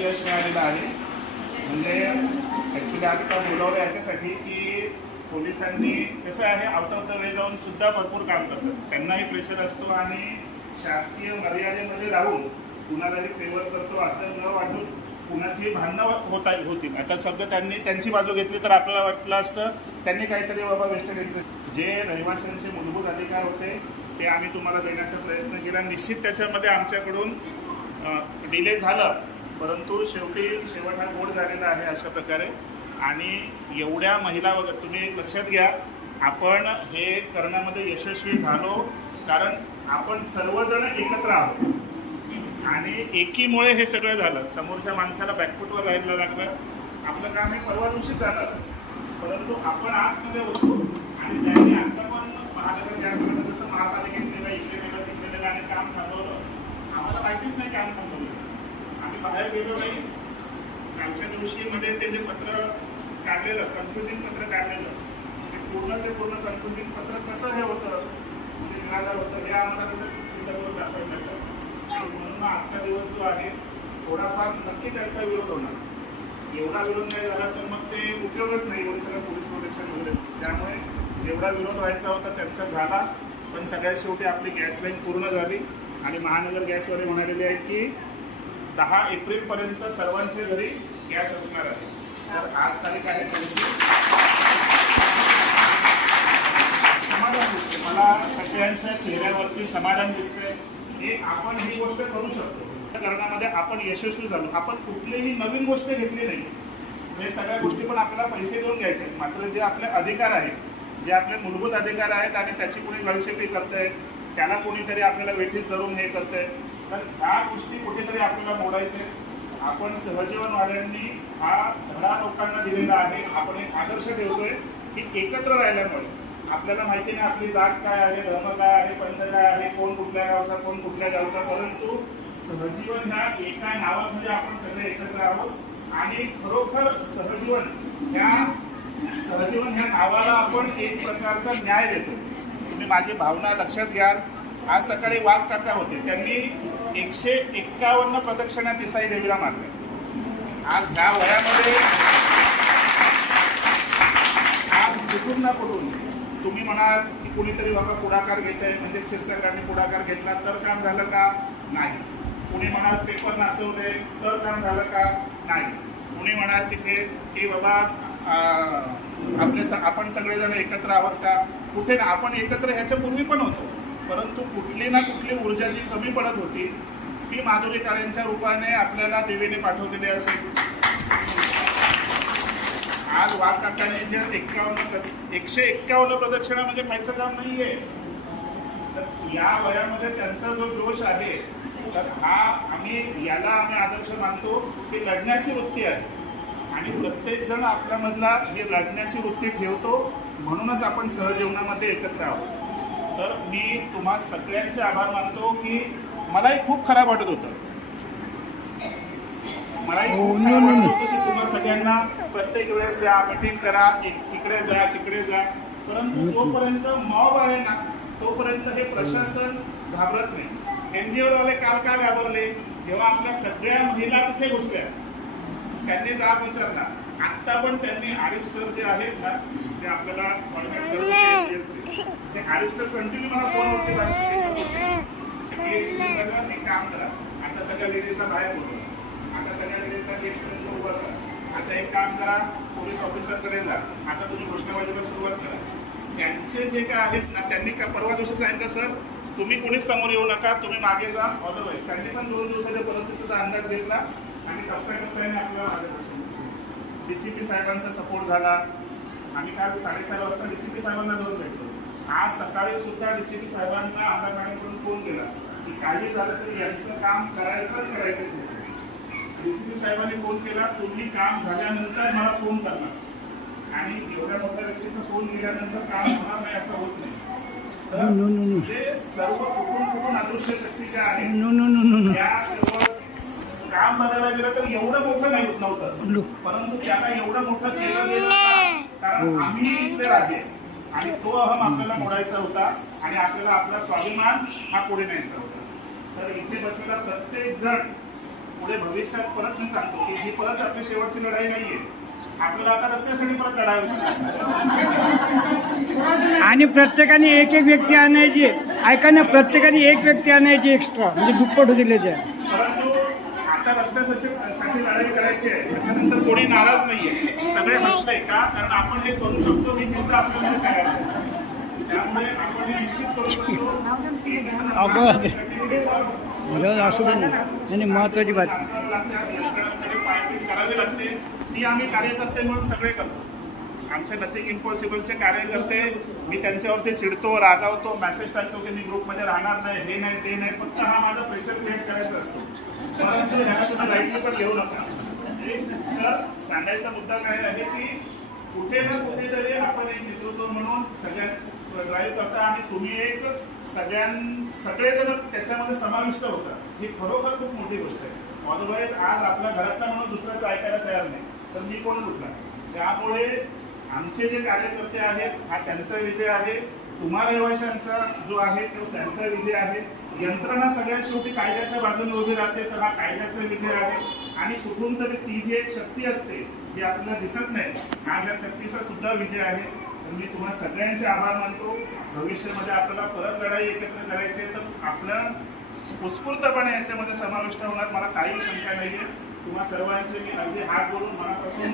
यश मिळालेलं आहे. म्हणजे ॲक्च्युली आम्ही का बोलावलं याच्यासाठी की पोलिसांनी कसं आहे, आउट ऑफ द वे जाऊन सुद्धा भरपूर काम करतात. त्यांनाही प्रेशर असतो आणि शासकीय मर्यादेमध्ये राहून कुणालाही फेवर करतो असं न वाटून कुणाची भांडणं होतील. आता सध्या त्यांनी त्यांची बाजू घेतली तर आपल्याला वाटलं असतं त्यांनी काहीतरी बाबा वेस्टर्न इंटरेस्ट जे रहिवाशांचे मूलभूत अधिकार होते ते आम्ही तुम्हाला देण्याचा प्रयत्न केला. निश्चित त्याच्यामध्ये आमच्याकडून डिले झालं, परंतु शेवट हा गोड झालेला आहे अशा प्रकारे. आणि एवढ्या महिला वगैरे तुम्ही लक्षात घ्या, आपण हे करण्यामध्ये यशस्वी झालो कारण आपण सर्वजण एकत्र आहोत आणि एकीमुळे हे सगळं झालं. समोरच्या माणसाला बॅकफुटवर राहायला लागलं. आपलं काम हे परवा दिवशीच झालं असं, परंतु आपण आतमध्ये होतो आणि त्यांनी आता पण महानगर गॅसमध्ये जसं महापालिकेत गेलं, इकडे गेलं, तिकडे गेलं आणि काम थांबवलं. आम्हाला माहितीच नाही काम थांबवलं. आम्ही बाहेर गेलो नाही. कालच्या दिवशी मध्ये ते जे पत्र काढलेलं, कन्फ्युजिंग पत्र काढलेलं, ते पूर्ण कन्फ्युजिंग पत्र कसं हे होतं, ते निराधार होतं, हे आम्हाला तिथं सिद्ध करून दाखवायचं होतं. म्हणून आजचा दिवस जो आहे थोडाफार नक्की त्यांचा विरोध होणार. एवढा विरोध नाही झाला तर मग ते उपयोगच नाही एवढे सगळं पोलीस प्रोटेक्शन वगैरे. त्यामुळे जेवढा विरोध व्हायचा होता त्यांचा झाला. पण सगळ्यात शेवटी आपली गॅस लाईन पूर्ण झाली आणि महानगर गॅसवाले म्हणालेले आहेत की 10 एप्रिलपर्यंत सर्वांच्या घरी गॅस असणार आहे. तर आज तारीख आहे 25. समाधान दिसते मला, सगळ्यांच्या चेहऱ्यावरती समाधान दिसतंय की आपण ही गोष्ट करू शकतो. करण्यामध्ये आपण यशस्वी झालो. आपण कुठलीही नवीन गोष्ट घेतली नाही. हे सगळ्या गोष्टी पण आपल्याला पैसे देऊन घ्यायचे, मात्र जे आपले अधिकार आहेत, जे आपले मूलभूत अधिकार आहेत आणि त्याची कोणी गळचेपी करतंय, त्याला कोणीतरी आपल्याला वेठीस धरून हे करतंय, तर ह्या गोष्टी कुठेतरी आपल्याला मोडायचे. आपण सहजीवनवाल्यांनी हा धडा लोकांना दिलेला आहे. आपण एक आदर्श ठेवतोय की एकत्र राहिल्यामुळे आपल्याला माहिती नाही आपली जात काय आहे, धर्म काय आहे, पंथ काय आहे, कोण कुठल्या गावचा, कोण कुठल्या गावचा, परंतु सहजीवन ह्या एका नावामध्ये आपण सगळे एकत्र आहोत आणि खरोखर सहजीवन ह्या नावाला आपण एक प्रकारचा न्याय देतो. तुम्ही माझी भावना लक्षात घ्या. आज सकाळी वाघ काका होते, त्यांनी 151 प्रदक्षिणा तिसाई देवीला मारले. आज ह्या वयामध्ये आज कुठून ना कुठून तुम्ही म्हणाल की कुणीतरी बाबा पुढाकार घेत आहे, म्हणजे क्षीरसागरांनी पुढाकार घेतला तर काम झालं का? नाही. कुणी म्हणाल पेपर नाचवले तर काम झालं का? नाही. कुणी म्हणाल तिथे की बाबा आपण सगळेजण एकत्र आहोत का? कुठे ना, आपण एकत्र ह्याच्या पूर्वी पण होतो, परंतु कुठली ना कुठली ऊर्जा जी कमी पडत होती ती माधुरी काळेंच्या रूपाने आपल्याला देवीने पाठवलेली असेल. आज वाघ काकाने जे 151 प्रदक्षिणा म्हणजे खायचं काम नाही आहे. तर या वयामध्ये त्यांचा जो जोश आहे, तर आम्ही आदर्श मानतो की लढण्याची वृत्ती आहे आणि प्रत्येकजण आपल्यामधला ही लढण्याची वृत्ती ठेवतो. म्हणूनच आपण सहजीवनामध्ये एकत्र आहोत. तर मी तुम्हा सगळ्यांचे आभार मानतो की मलाही खूप खराब वाटत होतं. की तुम्हा सगळ्यांना प्रत्येक वेळेस या मीटिंग करा, इकडे जा तिकडे जा, परंतु जोपर्यंत मॉब आहे ना तोपर्यंत हे प्रशासन घाबरत नाही. NGO वाले काल काय घाबरले जेव्हा आपल्या सगळ्या महिला तिथे घुसल्या, त्यांनी जाब विचारला. आत्ता पण त्यांनी आरिफ सर जे आहेत ना, ते आपल्याला कॉन्टॅक्ट करत, ते आरिफ सर कंटिन्यू मला फोनवरती सगळं एक काम करा, आता सगळ्या लेडीजला बाहेर बोलवा, आता सगळ्या लेडीजला गेटपर्यंत उभं करा, आता एक काम करा पोलीस ऑफिसरकडे जा, आता तुम्ही घोषणाबाजीला सुरुवात करा. त्यांचे जे काय आहेत ना, त्यांनी परवा दिवशी सांगितलं सर तुम्ही कोणीच समोर येऊ नका, तुम्ही मागे जा. अदरवाईज त्यांनी पण 2 दिवसाच्या परिस्थितीचा अंदाज घेतला आणि टप्प्याटप्प्याने आपल्याला मार्गदर्शन केलं. DCP साहेबांचा सपोर्ट झाला. आम्ही काल 4:30 वाजता DCP साहेबांना जाऊन भेटलो. आज सकाळी सुद्धा DCP साहेबांना आमदार मॅडमकडून फोन केला की काही झालं तरी यांचं काम करायचं. DCP साहेबांनी फोन केला, तुम्ही काम झाल्यानंतर मला फोन करणार. आणि एवढ्या मोठ्या व्यक्तीचा फोन केल्यानंतर काम होणार नाही असं होत नाही. तर सर्व कुठून अदृश्य शक्ती ज्या आहेत त्या सर्व काम बघायला गेलं तर एवढं मोठं नाही नव्हतं, परंतु त्याला एवढं मोठं केलं गेलं कारण आम्ही इथे राहिले आणि तो अहम आपल्याला मोडायचा होता आणि आपल्याला आपला स्वाभिमान हा पुढे न्यायचा होता. तर इथे बसलेला प्रत्येक जण पुढे भविष्यात परत मी सांगतो की ही परत आपली शेवटची लढाई नाहीये. आपल्याला आता रस्त्यासाठी परत लढावी लागेल. आणि प्रत्येकाने एक एक व्यक्ती आणायची. ऐका ना, प्रत्येकाने एक व्यक्ती आणायची एक्स्ट्रा, म्हणजे दुप्पट होतील त्या. परंतु आता रस्त्यासाठी लढाई करायची आहे, त्याच्यानंतर कोणी नाराज नाहीये, सगळे हसताय का, कारण आपण हे करू शकतो ही चिंता आपल्याला तयार आहे. त्यामुळे आपण हे निश्चित करू शकतो. असू दे नाही, महत्वाची बात पायपीट करावी लागते, ती आम्ही कार्यकर्ते म्हणून सगळे करतो. आमचे नथिंग इम्पॉसिबलचे कार्यकर्ते, मी त्यांच्यावरती चिडतो, रागावतो, मेसेज टाकतो की मी ग्रुपमध्ये राहणार नाही, हे नाही ते नाही, फक्त हा माझा प्रेशर क्रिएट करायचा असतो. परंतु ह्याला तुम्ही राईटली पण घेऊ नका. तर सांगायचा मुद्दा काय आहे की कुठे ना कुठेतरी आपण एक नेतृत्व म्हणून सगळ्यात ड्राईव्ह करता आणि तुम्ही एक सगळेजण त्याच्यामध्ये समाविष्ट होता, ही खरोखर खूप मोठी गोष्ट आहे. अदरवाईज आज आपल्या घरातला म्हणून दुसऱ्याचं ऐकायला तयार नाही, तर मी कोण कुठला. त्यामुळे आमचे जे कार्यकर्ते आहेत हा त्यांचा विजय आहे, तुम्हा रहिवाशांचा जो आहे तो त्यांचा विजय आहे. यंत्रणा सगळ्यात शेवटी कायद्याच्या बाजूने उभी राहते, तर हा कायद्याचा विजय आहे. आणि कुठून तरी ती जी एक शक्ती असते जी आपल्याला दिसत नाही, हा या शक्तीचा सुद्धा विजय आहे. तर मी तुम्हा सगळ्यांचे आभार मानतो. भविष्यामध्ये आपल्याला परत लढाई एकत्र करायची आहे, तर आपल्या उत्स्फूर्तपणे याच्यामध्ये समाविष्ट होणार मला काही शंका नाहीये. तुम्हा सर्वांचे मी अगदी हात जोडून मनापासून